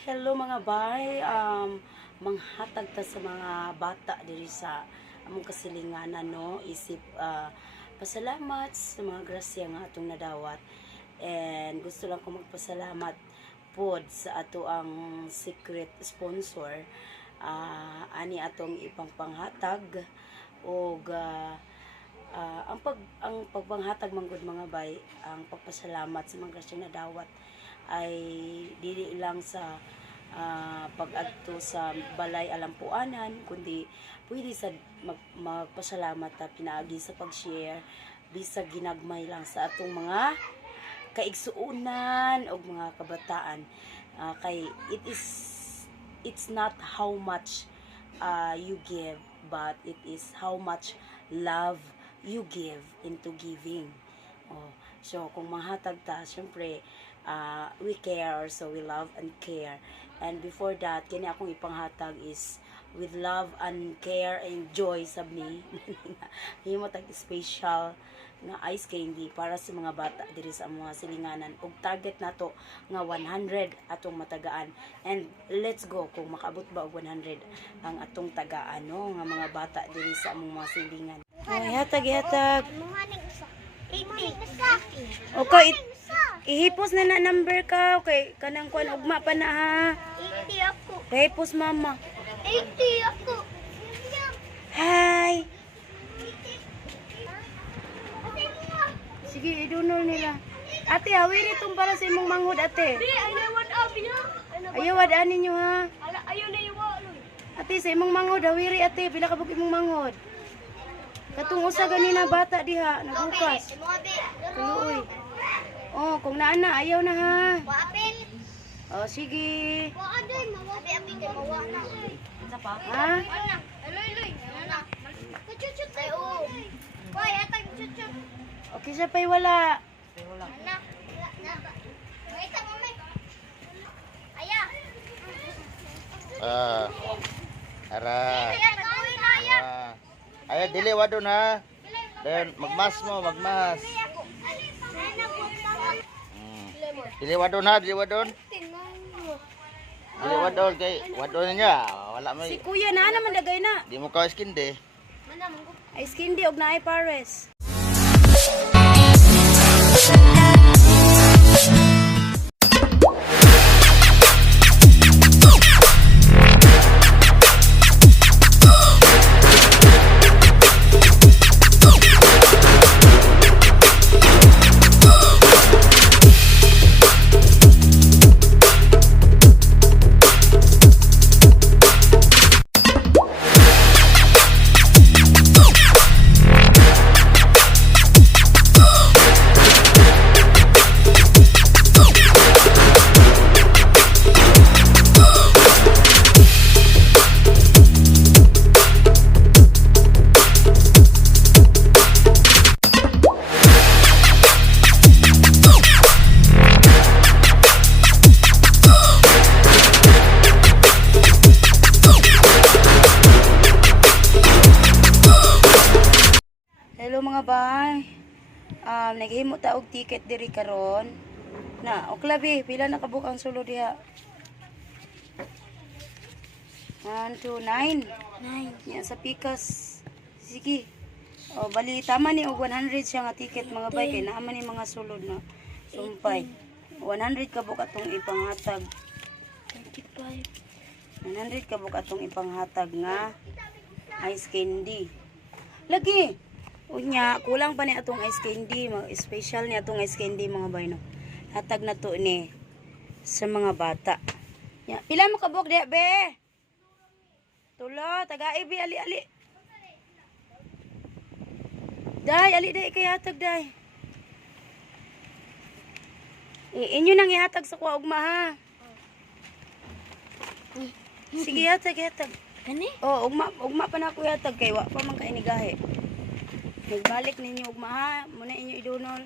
Hello mga bay, manghatag ta sa mga bata diri sa among kasilinganan no, isip pasalamat sa mga grasya nga atong nadawat. And gusto lang ko magpasalamat pod sa ato ang secret sponsor, ani atong ipang panghatag og ang pagpanghatag manggod mga bay, ang pagpasalamat sa mga grasyang nadawat ay dili lang sa pag-adto sa balay alampuanan, kundi pwede sa magpasalamat ta pinaagi sa pag-share bisag ginagmay lang sa atong mga kaigsuunan o mga kabataan. Kay it's not how much you give, but it is how much love you give into giving. So kung mahatag ta, syempre we care, so we love and care. And before that, kini akong ipanghatag is with love and care and joy sabni. Himo tag special nga ice candy para sa mga bata diri sa mga silinganan. Og target nato nga 100 atong matagaan. And let's go kung makaabot ba og 100 ang atong tagaan no nga mga bata diri sa among mga silingan. Hatag. Okay, ihipos na number ka. Okay, kanang kuan ugma pa na ha. 80 ako. Hipos mama. 80 ako. Hi. Sige, idunol nila. Ate, hawiri itong para sa imong manghod, ate. Ayaw, wadaan ninyo ha. Ayaw na yung walo. Ate, sa imong manghod, hawiri ate. Pila ka bug imong manghod. Katong usa ganina bata diha, nagukas. Tuloy. Oh, kung naana, ayaw na ha. Wapil. Oh, sige. Waaday, mawapi-api kay mawa na. Ha? Ana, aloy-loy. Ana. Kuchuchut ay o. Koy, atag chuchut. Okay, siya pa'y wala. Ana. Wait, mami. Aya. Ara. Aya, tagawin na aya. Ayo dili wadon ha. Dan magmas mo, magmas. Dili wadon ha, dili wadon. Dili wadon kay wadon niya. Wala may. Si kuya na naman dagay na. Di mo ka skin de. Ay skin di og naay pares. Hello mga bay. Naghimo ta og ticket diri karon. Na, o klabi, pila na kabuk ang sulo diha? 1, 2, 9. 9. Yan sa pikas. Sige. O, bali, tama ni og 100 siya nga ticket mga bay. Kaya naaman ni mga sulod na sumpay. 100 kabuk atong ipanghatag. 35. 100 kabuk atong ipanghatag nga ice candy. Lagi! Unya, kulang pa ni atong ice candy. Special ni atong ice candy mga bay no. Hatag na to ni sa mga bata. Ya, pila mo kabuk diha be? Tulo, tagai bi ali-ali. Day, ali day kay hatag day. Inyo nang ihatag sa kuha ugma ha. Sige hatag. Kani? Oh, ugma pa na ako ihatag kay wa pa man ka inigahi. Nagbalik ninyo ugma ha, muna inyo idunol.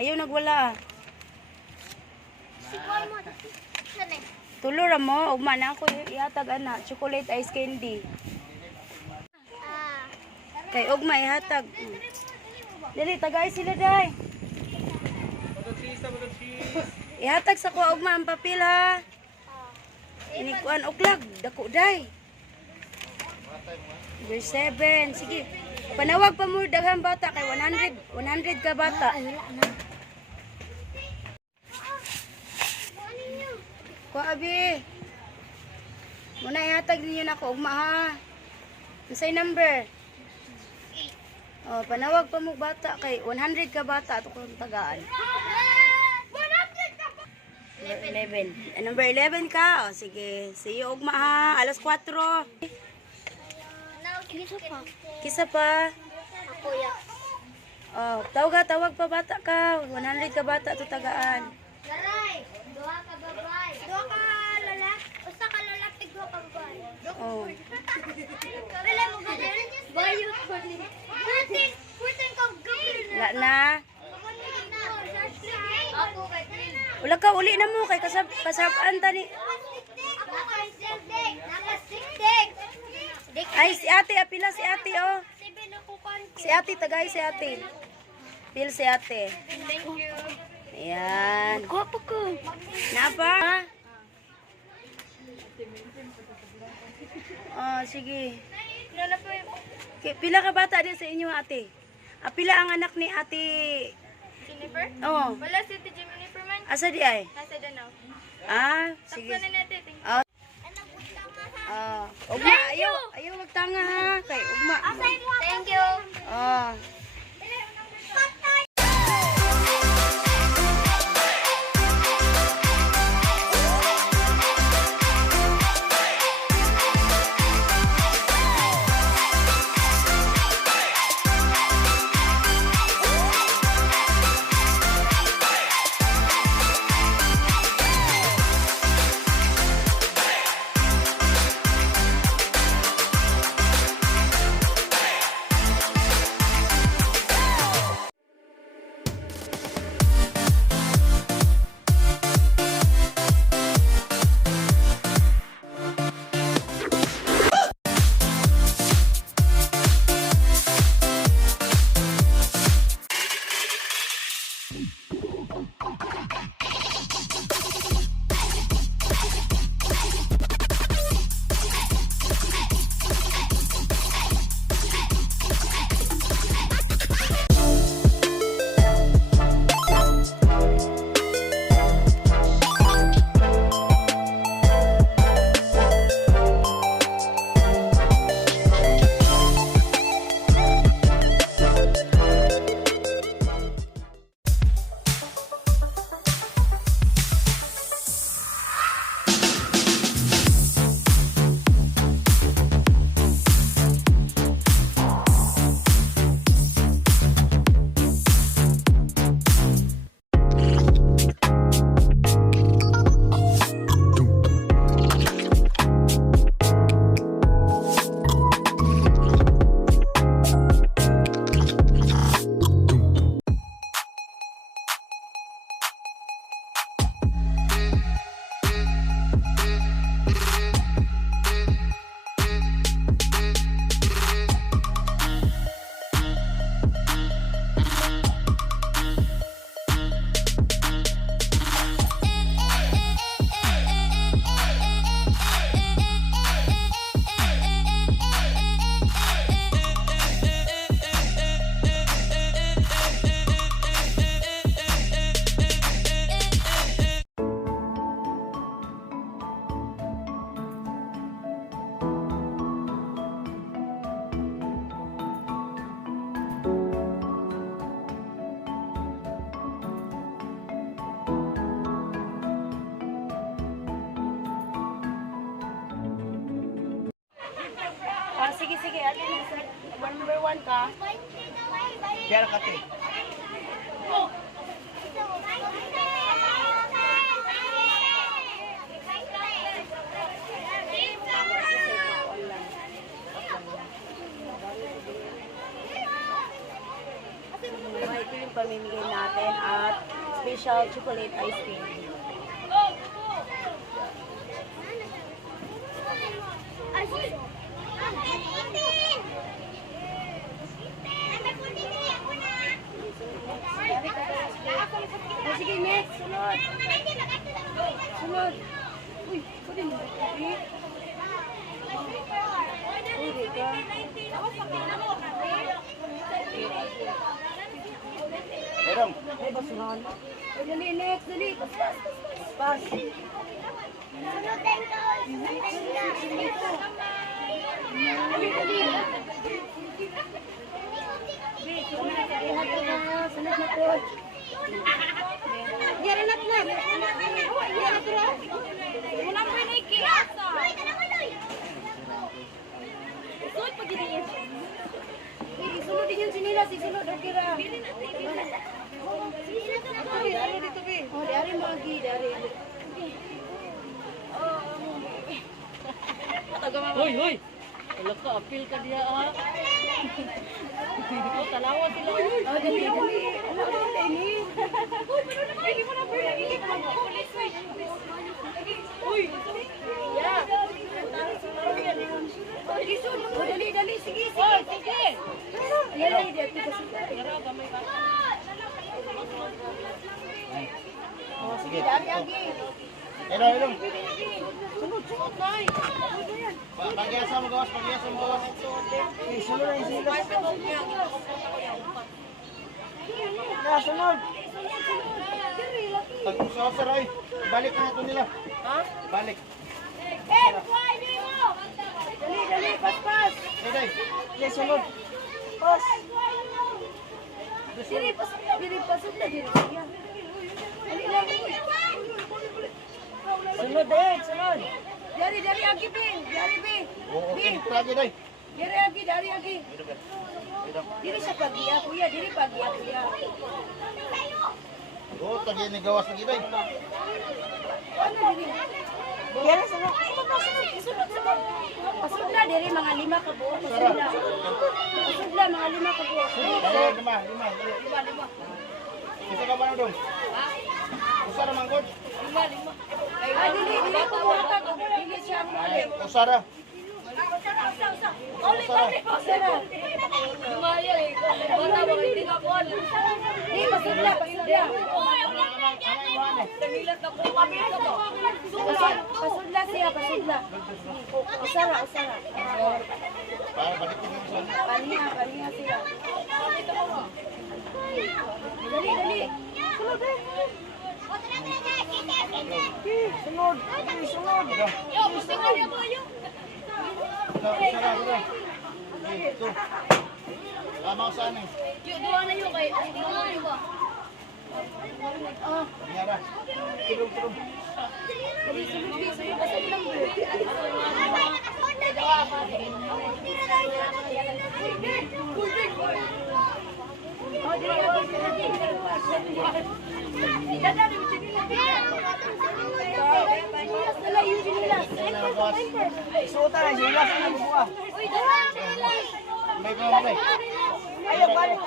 Ayaw nagwala. Si Koy mo. Saan eh? Tulo ra mo, ugma na ako ihatag ana, chocolate ice candy. Kay ugma ihatag. Dili tagay sila day. Ihatag sa ko ugma ang papel ha. Ini kuan oklag, dako day. Number 7. Sige. Panawag pa mo daghang bata kay 100 ka bata. Kuha abi. Muna ihatag ninyo na ko ugma ha. Unsay number? Oh, panawag pa mo bata kay 100 ka bata ato kung tagaan. Number 11 ka. O, sige. See you, ugma ha. Alas 4. Kisa pa. Ako ya. Oh, tawag pa bata ka. 100 ka bata to tagaan. Garay. Duha ka babay. Duha ka lalaki. Usa ka lalaki, duha ka babay. Oh. Wala mo ba din? Bayot ko ni. Kurting ka gabi. Wala na. Ako kay Trin. Wala ka, uli na mo kay kasarapaan tani. Ako kay Sildek. Nakastikdik. Ay, si ate, apila si ate, oh. Sibi na ko kan. Si ate, tagay si ate. Pil si ate. Thank you. Ayan. Guwapo ko. Napa? Oh, sige. Lala po yung Pila ka bata din sa inyo, ate? Pila ang anak ni ate? Jennifer? Oh, Wala si Ate Jennifer man. asa di ay? Nasa Danau. Sige. Sakto na natin. Oh. Ugma, ayaw magtanga ha. Kay ugma. Thank you. Oh. Sige. Number 1 ka. Kaya ka te. Ito yung pamimigay natin at special chocolate ice cream. Sige, next. Sunod. Uy, pwede mo. Merong. Dali, next, dali. Pas. Sunod na po. Yaranat na. Yaranat na. Wala mo na ikiasa. Sunod pa gini. Isunod din yung sinilas. Isunod. Okay ra. Dari dito, Bi. Oh, dari magi. Dari. Hoy, hoy. Wala ka, apil ka diya ha. Oh, talawa sila. Oh, dali, dali. Ano ba ini? Hindi mo na pwede. Hindi mo na pulis. Uy. Ya. Oh, dali, dali. Sige, sige. Oh, sige. Yan ay dito kasi. Pero gamay ka. Oh, sige, dari agi. Merong. Sunod-sunod na eh. Pagyasa mo gawas, pagyasa mo gawas. Sunod na yung sila. Sunod. Pag-usasar ay, balik na ito nila. Ha? Balik. Dali, dali, pas. Daday. Sunod. Pas. Diri, pasok na, diri, pasok na, diri. Dali lang. Sunod eh, sunod. Dari, dari agi, Bin. Dari, Bin. Oo, okay. Tragi day. Dari agi, dari agi. Diri sa pag-iya, kuya. Diri pag-iya, kuya. Oo, tagi ni gawas lagi day. Ano, diri? Dari sa Isunod. Pasod na, diri, mga 5 ka buo. Pasod na. Pasod na, mga 5 ka buo. Dali, lima. Isa ka ba na doon? Usara manggod. Ah, dili ko muna ka. Dili siya mo. Usara. Pasara. Lumaya eh. Bata ba kayo tinapon? Di, pasod na. Tangilat na po kami ka ba? Pasod na siya, pasod na. Usara. Para balikin mo sa. Kaniya siya. Dali. Sunod. Yo, pusingan niya mo yun. Usara. Ito. Lama ko saan eh. Yo, duwa na yun kay. Ay, duwa na yun ba? Nyara. Tulong. Dali, sunod. Pasod lang. Oh, dili. Wala yung sinilas. Suota na sila sa buwa. Uy, dala. May balik. Ayaw balik.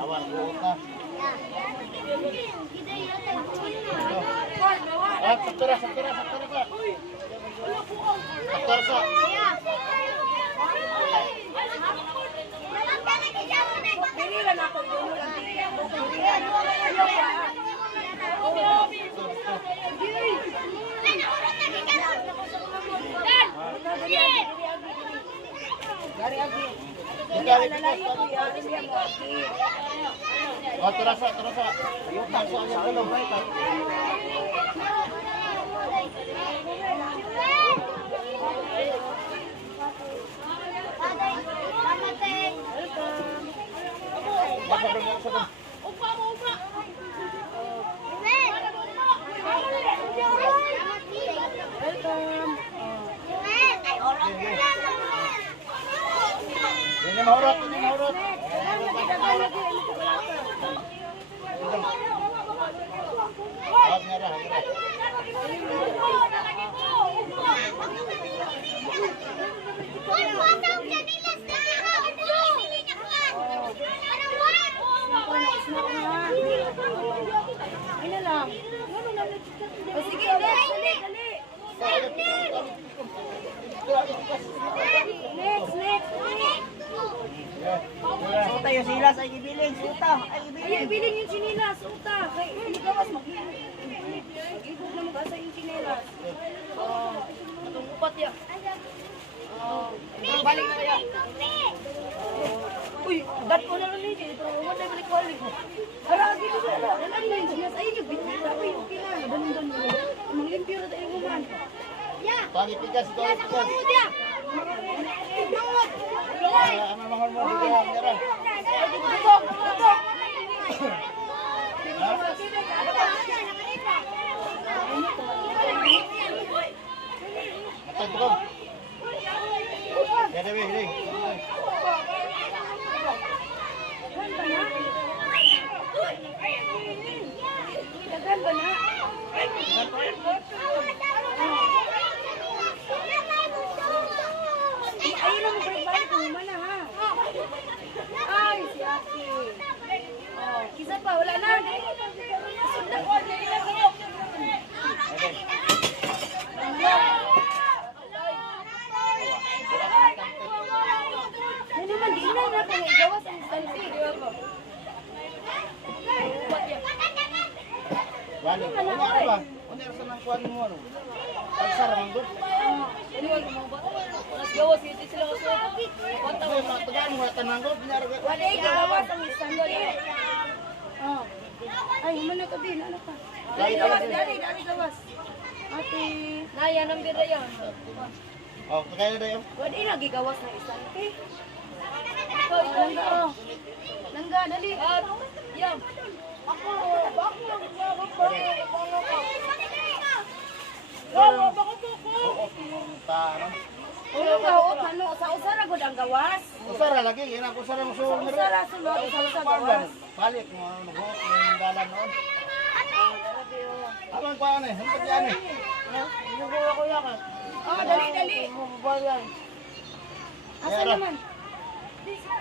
Awan buota. Saktura sa. Saktura sa. Pinilan ako. Oh, terasa. Yutak sa ulo. Ini mahurot. Ano lang? O sige, next. Next. yung silas ay gibiling, suta. Ay Ay, bilhin yung chinilas, uta. Kay, hindi gawas, mag-ibog na mag-asa yung chinilas. Oh, itong upat ya. Oh, balik na kaya. Uy, dat ko na lang ni pero wala na balik ko. Para dito sa ala, wala na yung chinilas. Ay, yung bitin na, uy, okay na. Danon. Manglimpyo na tayo man. Pagi pikas ito. Ya. Ano mahal mo dito ang dira? Matay ko. Ya debe, debe. Dagan ba na? Ayun na, magbalik-balik ko naman na ha. Ay, si Ate. Oh, kisa pa, wala na. Sundan ko, hindi na kayo. Yan naman, di na na kung igawas ang instanti. Wali, ano ba? Ano sa nang kuan mo ano? Pagsara man gud. Gawas, hindi sila usod. Ay, matagaan mo tanang gud nyar. Wala, igawas ang instanti. Oh. Ay, humana ka din, ano ka? Dari, gawas. Ate. Naya, nang bira yan. Oh, kaya dayo. Wala, nagigawas na instanti. Langga, oh. Langga, dali. Yan. Ako Ta ano? Ulo ka, ano, sa usara gud ang gawas. Usara lagi, ina ko usara mo sulod na. Usara sulod, sa gawas. Palit mo ano buhok ng dalan noon. Abang pa ano eh, hantod yan eh. Nubuha ko yan. Oh, dali. Asa naman?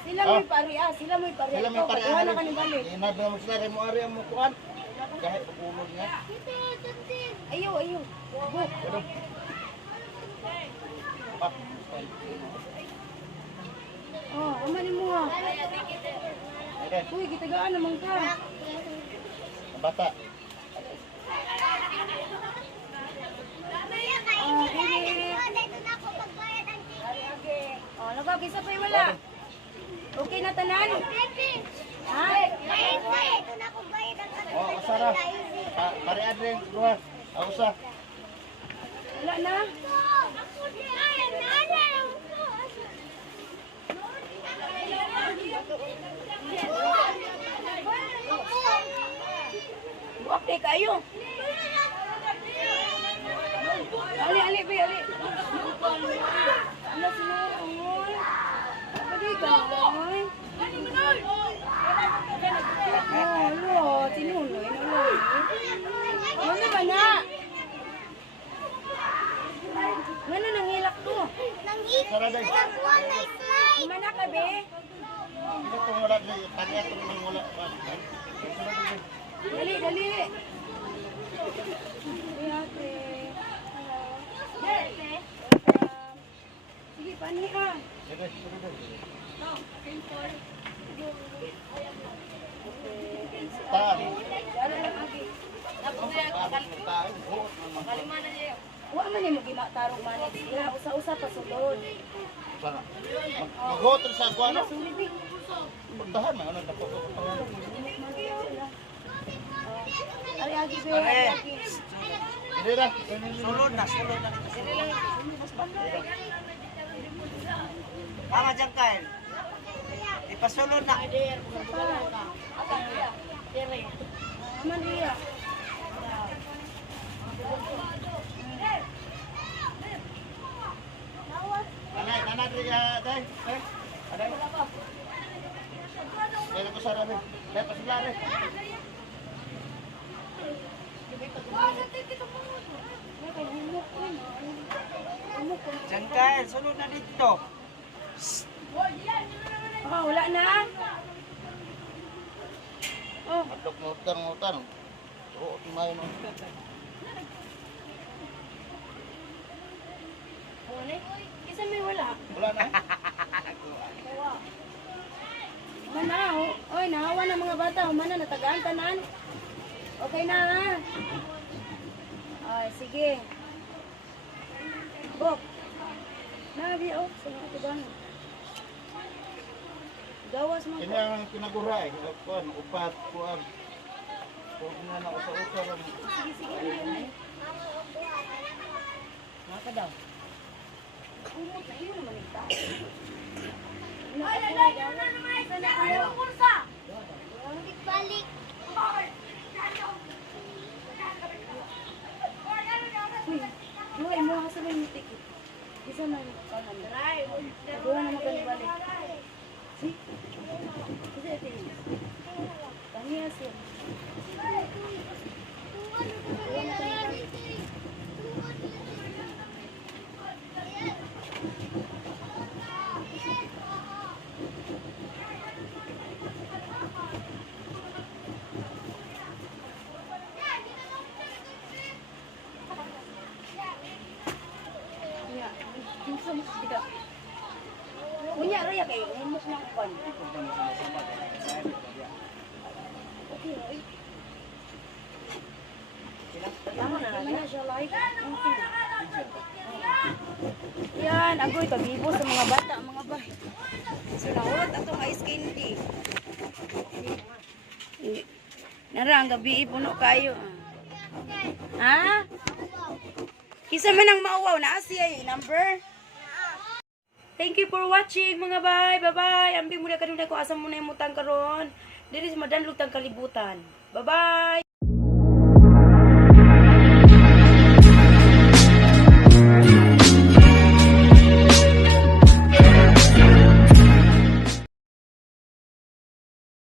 Sila may pariya, sila may pariya. Sila may pare Wala ka ni balik. Inad mo sila mo ari mo kuan. Kahit ulo niya. Ayo. Ano? Ah, Oh, amanin mo ha. okay. Uy, gitagaan naman ka. Bata. Oh, dili. Oh, nagkakisa pa wala. Okay na tanan? Ha? Oh, usara. Pare adre luar. Usa. Wala na? Buak deh kayo. Ali, be, ali. Ano sinuon? Pwede ka, ay. Oh, lo, tinuloy na lo. Ano ba na? Ano nang hilak to? Usara dai. Mana ka, be? Ito tong wala dai, pare ato nang wala. Dali. Ay, ate. Hello. Sige, pani ka. Sige, sige. Ta. Ano lang agi? Wa man ni magima tarong manit sila usa-usa pa sulod. Sana. Mag-hotel sa kuan. Sulod ni. Puntahan man ano dapat. Ari agi be. Agi. Dire ra. Sulod na. Tama dyan, Kyle. Ipasulod na. Aman iya. Nanay dire dai. Ada. Dai ko sara re. Dai pa sila re. Dyan, Kyle. Sulod na dito. Oh, wala na. Oh, Adok ngutan. Oo, timay mo. Isa may wala. Wala na. Mana, oy, nahawa ng mga bata. Mana, natagaan tanan. Okay na, ha? Ay, sige. Bok. Nabi, oh. Sa mga tugang. Gawas mo. Ini ang kinagura eh. Kuan, upat, kuan. Kung na ako sa usa lang. Sige, sige. Mga ka daw. Kumot na, iyo naman ito. Ay, lalay, ano na naman? Ano ang kursa? Balik. Uy, mo hasa lang yung ticket. Isa na yung kanan. Dua na makanibalik. Si? Kasi ito yun. Kami asin. Punya raya kayo, umuk ng pan. Okay, right? Tama na lang siya like. Okay na. Yan, agoy pagibo sa mga bata, mga bay. Sinawat atong ice candy. Nara ang gabi puno kayo. Ha? Kisa man ang mauwaw na siya yung number. Thank you for watching mga bay. Bye-bye. Ambing muna kanina ko asa mo na yung mutang karon. Dili madanlog tang kalibutan. Bye-bye.